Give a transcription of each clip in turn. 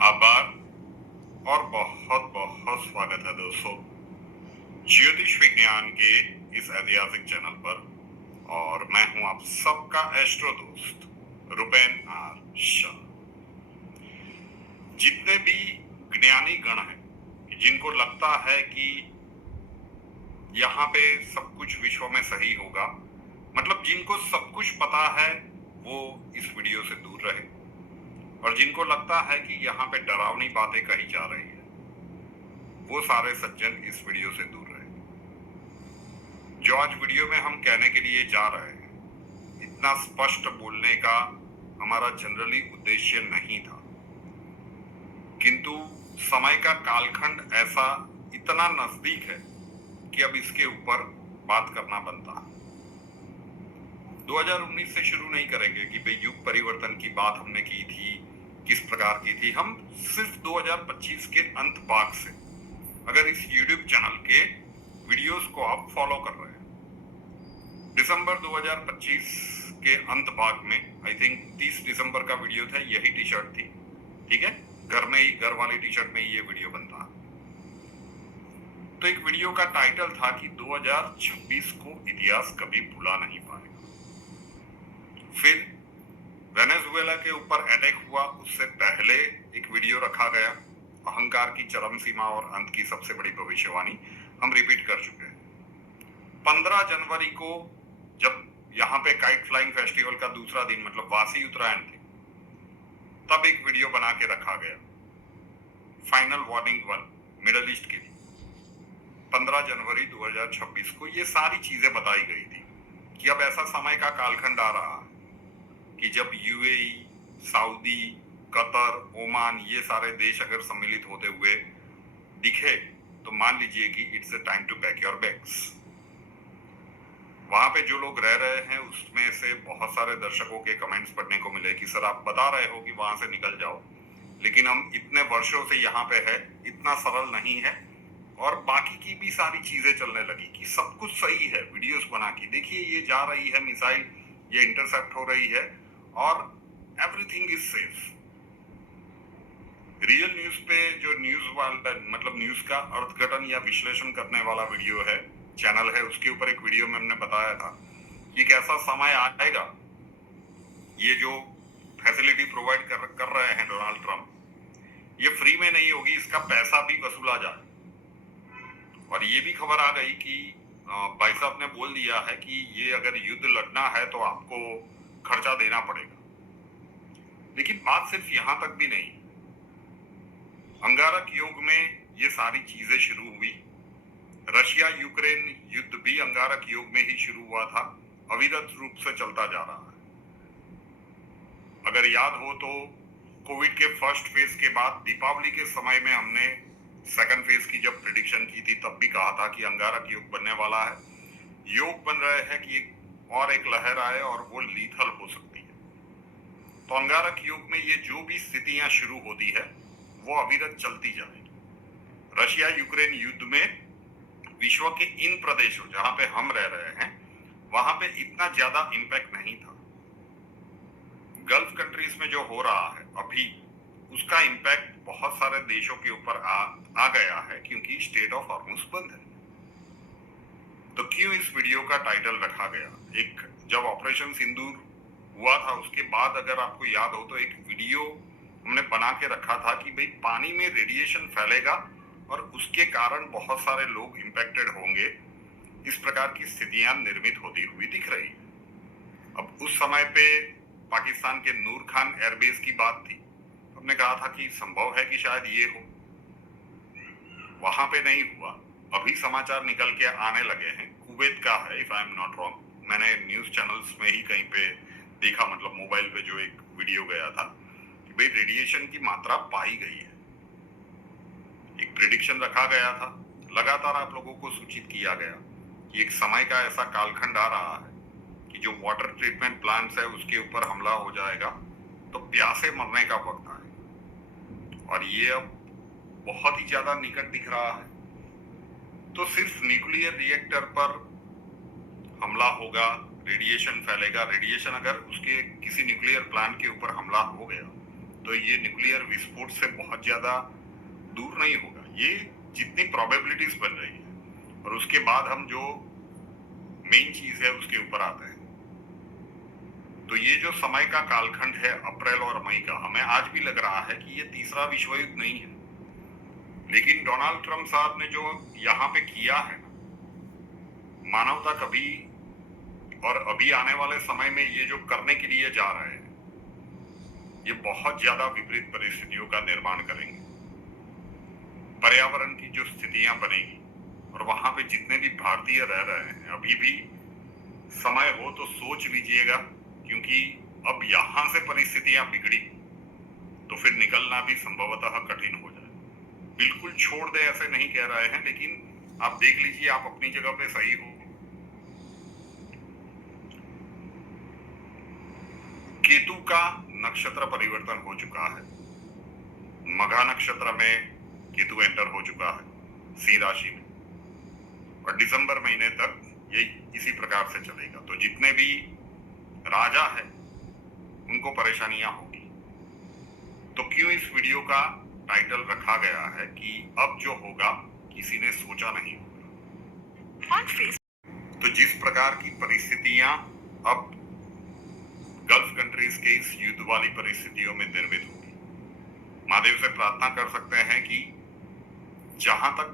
आभार और बहुत बहुत स्वागत है दोस्तों ज्योतिष विज्ञान के इस ऐतिहासिक चैनल पर। और मैं हूं आप सबका एस्ट्रो दोस्त रुपेन आर शाह। जितने भी ज्ञानी गण हैं जिनको लगता है कि यहाँ पे सब कुछ विश्व में सही होगा, मतलब जिनको सब कुछ पता है, वो इस वीडियो से दूर रहे। और जिनको लगता है कि यहाँ पे डरावनी बातें कही जा रही है, वो सारे सज्जन इस वीडियो से दूर रहे। जो आज वीडियो में हम कहने के लिए जा रहे हैं, इतना स्पष्ट बोलने का हमारा जनरली उद्देश्य नहीं था, किंतु समय का कालखंड ऐसा इतना नजदीक है कि अब इसके ऊपर बात करना बनता है। 2019 से शुरू नहीं करेंगे कि भाई युग परिवर्तन की बात हमने की थी, किस प्रकार की थी। हम सिर्फ 2025 के अंत भाग से, अगर इस YouTube चैनल के वीडियोस को आप फॉलो कर रहे हैं, दिसंबर 2025 के अंत भाग में आई थिंक 30 दिसंबर का वीडियो था, यही टी शर्ट थी, ठीक है, घर में ही, घर वाली टी शर्ट में ही ये वीडियो बनता। तो एक वीडियो का टाइटल था कि 2026 को इतिहास कभी भुला नहीं पाएगा। फिर वेनेजुएला के ऊपर अटैक हुआ, उससे पहले एक वीडियो रखा गया, अहंकार की चरम सीमा और अंत की सबसे बड़ी भविष्यवाणी, हम रिपीट कर चुके हैं। 15 जनवरी को जब यहाँ पे काइट फ्लाइंग फेस्टिवल का दूसरा दिन, मतलब वासी उत्तरायण थी, तब एक वीडियो बना के रखा गया, फाइनल वार्निंग 1 मिडल ईस्ट के लिए। 15 जनवरी 2026 को ये सारी चीजें बताई गई थी कि अब ऐसा समय का कालखंड आ रहा है कि जब यूएई, सऊदी, कतर, ओमान, ये सारे देश अगर सम्मिलित होते हुए दिखे तो मान लीजिए कि it's a time to pack your bags. वहां पे जो लोग रह रहे हैं उसमें से बहुत सारे दर्शकों के कमेंट्स पढ़ने को मिले कि सर आप बता रहे हो कि वहां से निकल जाओ, लेकिन हम इतने वर्षों से यहाँ पे है, इतना सरल नहीं है। और बाकी की भी सारी चीजें चलने लगी कि सब कुछ सही है, वीडियोस बना के देखिए, ये जा रही है मिसाइल, ये इंटरसेप्ट हो रही है और everything is safe. Real news पे जो न्यूज वाला, मतलब न्यूज का अर्थघटन या विश्लेषण करने वाला वीडियो है, चैनल है, उसके ऊपर एक वीडियो में हमने बताया था कि एक ऐसा समय आएगा, ये जो फैसिलिटी प्रोवाइड कर रहे हैं डोनाल्ड ट्रंप, ये फ्री में नहीं होगी, इसका पैसा भी वसूला जाए। और ये भी खबर आ गई कि भाई साहब ने बोल दिया है कि ये अगर युद्ध लड़ना है तो आपको खर्चा देना पड़ेगा। लेकिन बात सिर्फ यहां तक भी नहीं, अंगारक युग में ये सारी चीजें शुरू हुई। रशिया यूक्रेन युद्ध भी अंगारक युग में ही शुरू हुआ था, अविरत रूप से चलता जा रहा है। अगर याद हो तो कोविड के फर्स्ट फेज के बाद दीपावली के समय में हमने सेकंड फेज की जब प्रेडिक्शन की थी, तब भी कहा था कि अंगारक युग बनने वाला है। योग बन रहे हैं कि एक लहर आए और वो लीथल हो सकती है। तो अंगारक युग में ये जो भी स्थितियां शुरू होती है वो अविरत चलती जाएगी। रशिया यूक्रेन युद्ध में विश्व के इन प्रदेशों जहां पे हम रह रहे हैं, वहां पे इतना ज्यादा इम्पैक्ट नहीं था। गल्फ कंट्रीज में जो हो रहा है अभी, उसका इम्पैक्ट बहुत सारे देशों के ऊपर आ गया है, क्योंकि स्टेट ऑफ हॉर्मुज बंद है। तो क्यों इस वीडियो का टाइटल रखा गया? एक जब ऑपरेशन सिंदूर हुआ था उसके बाद, अगर आपको याद हो तो एक वीडियो हमने बना के रखा था कि भाई पानी में रेडिएशन फैलेगा और उसके कारण बहुत सारे लोग इंपैक्टेड होंगे। इस प्रकार की स्थितियां निर्मित होती हुई दिख रही है। अब उस समय पे पाकिस्तान के नूर खान एयरबेस की बात थी, हमने कहा था कि संभव है कि शायद ये हो, वहां पे नहीं हुआ। अभी समाचार निकल के आने लगे हैं, कुवैत का है if I am not wrong, मैंने न्यूज चैनल्स में ही कहीं पे देखा, मतलब मोबाइल पे जो एक वीडियो गया था कि भाई रेडिएशन की मात्रा पाई गई है। एक प्रेडिक्शन रखा गया था, लगातार आप लोगों को सूचित किया गया कि एक समय का ऐसा कालखंड आ रहा है कि जो वाटर ट्रीटमेंट प्लांट्स है उसके ऊपर हमला हो जाएगा, तो प्यासे मरने का वक्त आएगा। और ये अब बहुत ही ज्यादा निकट दिख रहा है। तो सिर्फ न्यूक्लियर रिएक्टर पर हमला होगा, रेडिएशन फैलेगा। रेडिएशन अगर उसके किसी न्यूक्लियर प्लांट के ऊपर हमला हो गया तो तो ये न्यूक्लियर विस्फोट से बहुत ज्यादा दूर नहीं होगा। ये जितनी प्रोबेबिलिटीज बन रही है, और उसके बाद हम जो मेन चीज है उसके ऊपर आते हैं। तो ये जो समय का कालखंड है अप्रैल और मई का, हमें आज भी लग रहा है कि ये तीसरा विश्व युद्ध नहीं है, लेकिन डोनाल्ड ट्रंप साहब ने जो यहाँ पे किया है, मानवता कभी और अभी आने वाले समय में ये जो करने के लिए जा रहे हैं, ये बहुत ज्यादा विपरीत परिस्थितियों का निर्माण करेंगे। पर्यावरण की जो स्थितियां बनेगी, और वहां पे जितने भी भारतीय रह रहे हैं, अभी भी समय हो तो सोच लीजिएगा, क्योंकि अब यहां से परिस्थितियां बिगड़ी तो फिर निकलना भी संभवतः कठिन हो जाए। बिल्कुल छोड़ दे ऐसे नहीं कह रहे हैं, लेकिन आप देख लीजिए, आप अपनी जगह पे सही हो। केतु का नक्षत्र परिवर्तन हो चुका है, मघा नक्षत्र में केतु एंटर हो चुका है सिंह राशि में, और दिसंबर महीने तक ये इसी प्रकार से चलेगा। तो जितने भी राजा है उनको परेशानियां होगी। तो क्यों इस वीडियो का टाइटल रखा गया है कि अब जो होगा किसी ने सोचा नहीं होगा। तो जिस प्रकार की परिस्थितियां अब गल्फ कंट्रीज के इस युद्ध वाली परिस्थितियों में निर्मित होगी, महादेव से प्रार्थना कर सकते हैं कि जहां तक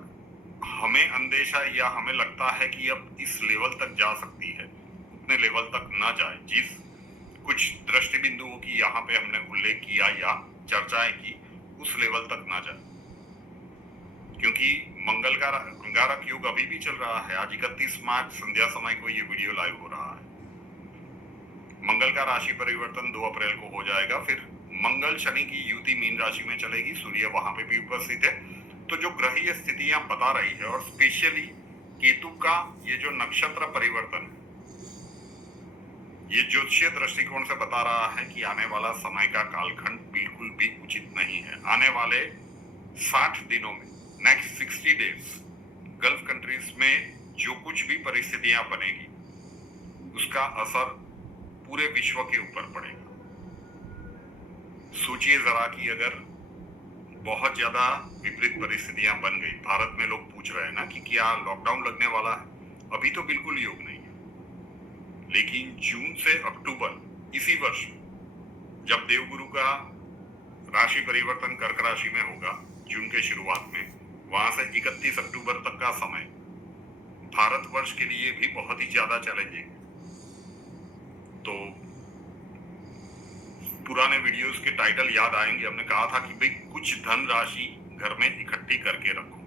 हमें अंदेशा या हमें लगता है कि अब इस लेवल तक जा सकती है, उतने लेवल तक ना जाए। जिस कुछ दृष्टि बिंदुओं की यहाँ पे हमने उल्लेख किया या चर्चाएं की, उस लेवल तक ना जाए, क्योंकि मंगल का अंगारक युग अभी भी चल रहा है। आज 31 मार्च संध्या समय को ये वीडियो लाइव हो रहा है। मंगल का राशि परिवर्तन 2 अप्रैल को हो जाएगा। फिर मंगल शनि की युति मीन राशि में चलेगी, सूर्य वहां पे भी उपस्थित है। तो जो ग्रहीय स्थितियां बता रही है, और स्पेशली केतु का ये जो नक्षत्र परिवर्तन है, ये ज्योतिषीय दृष्टिकोण से बता रहा है कि आने वाला समय का कालखंड बिल्कुल भी उचित नहीं है। आने वाले 60 दिनों में, नेक्स्ट 60 डेज, गल्फ कंट्रीज में जो कुछ भी परिस्थितियां बनेगी, उसका असर पूरे विश्व के ऊपर पड़ेगा। सोचिए जरा कि अगर बहुत ज्यादा विपरीत परिस्थितियां बन गई, भारत में लोग पूछ रहे हैं ना कि क्या लॉकडाउन लगने वाला है, अभी तो बिल्कुल योग नहीं है, लेकिन जून से अक्टूबर इसी वर्ष जब देवगुरु का राशि परिवर्तन कर्क राशि में होगा, जून के शुरुआत में, वहां से 31 अक्टूबर तक का समय भारतवर्ष के लिए भी बहुत ही ज्यादा चैलेंजिंग। तो पुराने वीडियोस के टाइटल याद आएंगे। हमने कहा था कि भाई कुछ धन राशि घर में इकट्ठी करके रखो,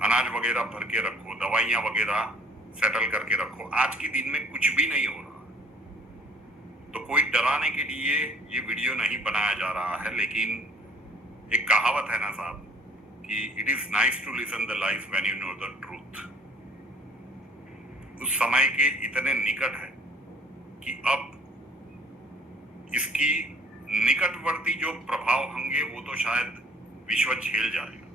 अनाज वगैरह भर के रखो, दवाइयां वगैरह सेटल करके रखो। आज के दिन में कुछ भी नहीं हो रहा, तो कोई डराने के लिए ये वीडियो नहीं बनाया जा रहा है। लेकिन एक कहावत है ना साहब कि it is nice to listen the life when you know the truth. उस समय के इतने निकट है कि अब इसकी निकटवर्ती जो प्रभाव होंगे वो तो शायद विश्व झेल जाएगा।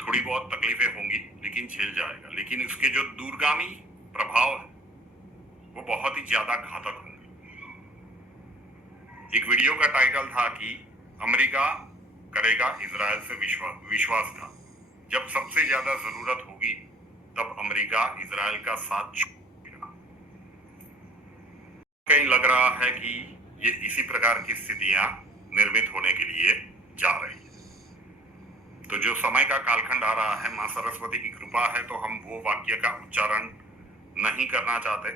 थोड़ी बहुत तकलीफें होंगी लेकिन झेल जाएगा, लेकिन उसके जो दूरगामी प्रभाव है वो बहुत ही ज्यादा घातक होंगे। एक वीडियो का टाइटल था कि अमेरिका करेगा इजराइल से विश्वासघात। जब सबसे ज्यादा जरूरत होगी तब अमेरिका इजराइल का साथ छोड़ेगा। कहीं लग रहा है कि ये इसी प्रकार की स्थितियां निर्मित होने के लिए जा रही है। तो जो समय का कालखंड आ रहा है, मां सरस्वती की कृपा है तो हम वो वाक्य का उच्चारण नहीं करना चाहते,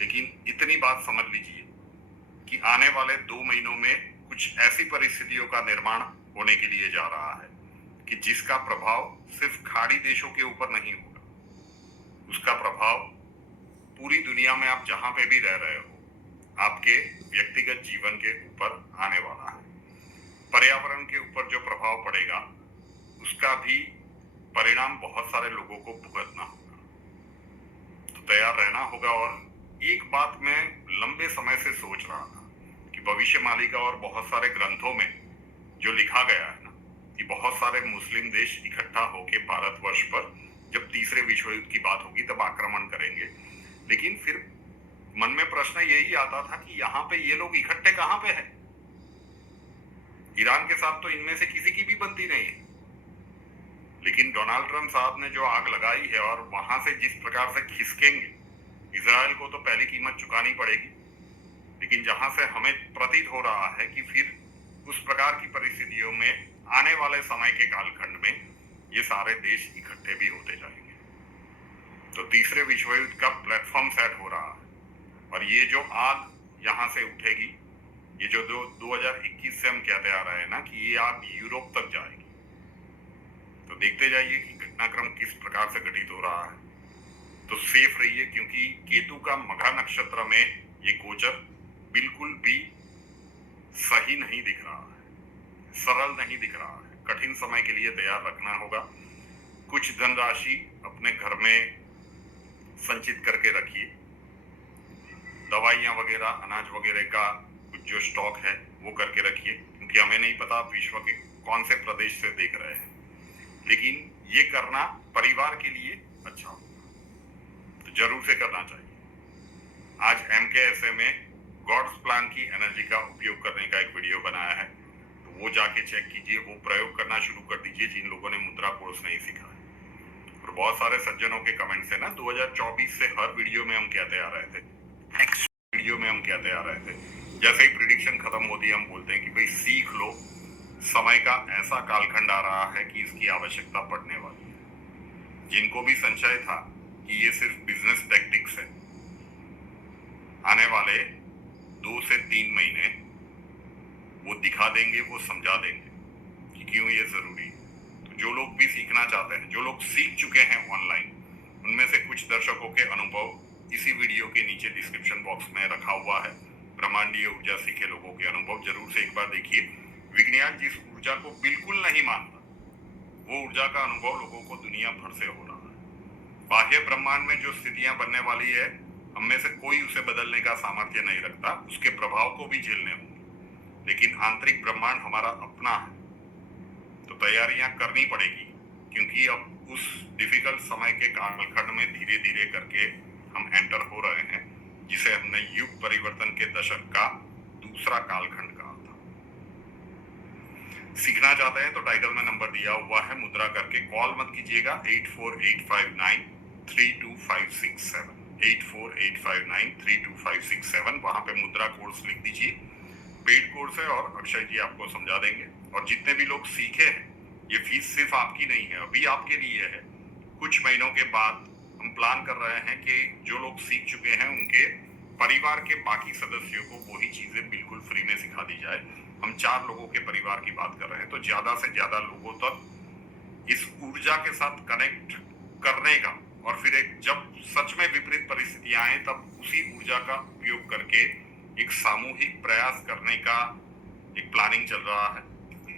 लेकिन इतनी बात समझ लीजिए कि आने वाले 2 महीनों में कुछ ऐसी परिस्थितियों का निर्माण होने के लिए जा रहा है कि जिसका प्रभाव सिर्फ खाड़ी देशों के ऊपर नहीं होगा, उसका प्रभाव पूरी दुनिया में आप जहां पे भी रह रहे हो, आपके व्यक्तिगत जीवन के ऊपर आने वाला है। पर्यावरण के ऊपर जो प्रभाव पड़ेगा उसका भी परिणाम बहुत सारे लोगों को भुगतना होगा। तो तैयार रहना होगा। और एक बात मैं लंबे समय से सोच रहा था कि भविष्य मालिका और बहुत सारे ग्रंथों में जो लिखा गया है ना कि बहुत सारे मुस्लिम देश इकट्ठा होकर भारतवर्ष पर जब तीसरे विश्व युद्ध की बात होगी तब आक्रमण करेंगे। लेकिन फिर मन में प्रश्न यही आता था कि यहाँ पे ये लोग इकट्ठे कहाँ पे है? ईरान के साथ तो इनमें से किसी की भी बनती नहीं है, लेकिन डोनाल्ड ट्रंप साहब ने जो आग लगाई है और वहां से जिस प्रकार से खिसकेंगे, इजराइल को तो पहली कीमत चुकानी पड़ेगी। लेकिन जहां से हमें प्रतीत हो रहा है कि फिर उस प्रकार की परिस्थितियों में आने वाले समय के कालखंड में ये सारे देश इकट्ठे भी होते जाएंगे। तो तीसरे विश्व युद्ध का प्लेटफॉर्म सेट हो रहा है और ये जो आग यहाँ से उठेगी, ये जो 2021 से हम कहते आ रहे हैं ना कि ये आग यूरोप तक जाएगी। तो देखते जाइए कि घटनाक्रम किस प्रकार से घटित हो रहा है। तो सेफ रहिए, क्योंकि केतु का मघा नक्षत्र में ये गोचर बिल्कुल भी सही नहीं दिख रहा है, सरल नहीं दिख रहा है। कठिन समय के लिए तैयार रखना होगा। कुछ धनराशि अपने घर में संचित करके रखिए। दवाइयां वगैरह, अनाज वगैरह का कुछ जो स्टॉक है वो करके रखिए, क्योंकि हमें नहीं पता विश्व के कौन से प्रदेश से देख रहे हैं। लेकिन ये करना परिवार के लिए अच्छा होगा, तो जरूर से करना चाहिए। आज MKSA में गॉड्स प्लान की एनर्जी का उपयोग करने का एक वीडियो बनाया है, तो वो जाके चेक कीजिए, वो प्रयोग करना शुरू कर दीजिए जिन लोगों ने मुद्रा कोर्स नहीं सीखा है। और बहुत सारे सज्जनों के कमेंट्स है ना, 2024 से हर वीडियो में हम कहते आ रहे थे, जैसे ही प्रिडिक्शन खत्म होती है हम बोलते हैं कि भाई सीख लो, समय का ऐसा कालखंड आ रहा है कि इसकी आवश्यकता पड़ने वाली है। जिनको भी संशय था कि ये सिर्फ बिजनेस टैक्टिक्स है, आने वाले 2 से 3 महीने वो दिखा देंगे, वो समझा देंगे कि क्यों ये जरूरी है। तो जो लोग भी सीखना चाहते हैं, जो लोग सीख चुके हैं ऑनलाइन, उनमें से कुछ दर्शकों के अनुभव इसी वीडियो के नीचे डिस्क्रिप्शन बॉक्स में रखा हुआ है। ब्रह्मांडीय ऊर्जा सीखे लोगों के अनुभव जरूर से एक बार देखिए। विज्ञान जिस ऊर्जा को बिल्कुल नहीं मानता, वो ऊर्जा का अनुभव लोगों को दुनिया भर से हो रहा है। बाह्य ब्रह्मांड में जो स्थितियां बनने वाली है, हम में से कोई उसे बदलने का सामर्थ्य नहीं रखता, उसके प्रभाव को भी झेलने होंगे। लेकिन आंतरिक ब्रह्मांड हमारा अपना है, तो तैयारियां करनी पड़ेगी, क्योंकि अब उस डिफिकल्ट समय के कालखंड में धीरे धीरे करके हम एंटर हो रहे हैं, जिसे हमने युग परिवर्तन के दशक का दूसरा कालखंड कहा था। सीखना चाहते हैं तो टाइटल में नंबर दिया हुआ है, मुद्रा करके कॉल मत कीजिएगा। 8485932567 8485932567, वहां पे मुद्रा कोर्स लिख दीजिए। पेड कोर्स है और अक्षय जी आपको समझा देंगे। और जितने भी लोग सीखे हैं, ये फीस सिर्फ आपकी नहीं है, अभी आपके लिए है। कुछ महीनों के बाद हम प्लान कर रहे हैं कि जो लोग सीख चुके हैं उनके परिवार के बाकी सदस्यों को वही चीजें बिल्कुल फ्री में सिखा दी जाए। हम 4 लोगों के परिवार की बात कर रहे हैं, तो ज्यादा से ज्यादा लोगों तक इस ऊर्जा के साथ कनेक्ट करने का, और फिर एक जब सच में विपरीत परिस्थितियां आए तब उसी ऊर्जा का उपयोग करके एक सामूहिक प्रयास करने का एक प्लानिंग चल रहा है।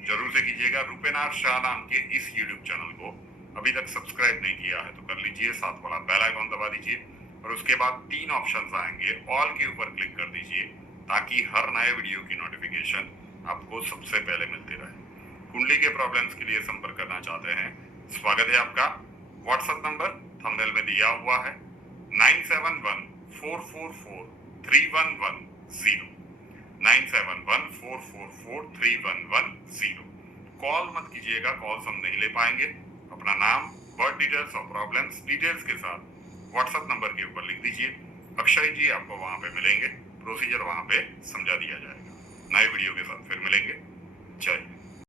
जरूर से कीजिएगा। रूपेनाथ शाह नाम के इस यूट्यूब चैनल को अभी तक सब्सक्राइब नहीं किया है तो कर लीजिए, साथ वाला बेल आइकॉन दबा दीजिए और उसके बाद 3 ऑप्शंस आएंगे, ऑल के ऊपर क्लिक कर दीजिए, ताकि हर नए वीडियो की नोटिफिकेशन आपको सबसे पहले मिलती रहे। कुंडली के प्रॉब्लम्स के लिए संपर्क करना चाहते हैं, स्वागत है आपका। व्हाट्सएप नंबर थंबनेल में दिया हुआ है, 9714443110 9714443110। कॉल मत कीजिएगा, कॉल्स हम नहीं ले पाएंगे। अपना नाम, बर्थ डिटेल्स और प्रॉब्लम्स डिटेल्स के साथ व्हाट्सएप नंबर के ऊपर लिख दीजिए। अक्षय जी आपको वहां पे मिलेंगे, प्रोसीजर वहां पे समझा दिया जाएगा। नए वीडियो के साथ फिर मिलेंगे।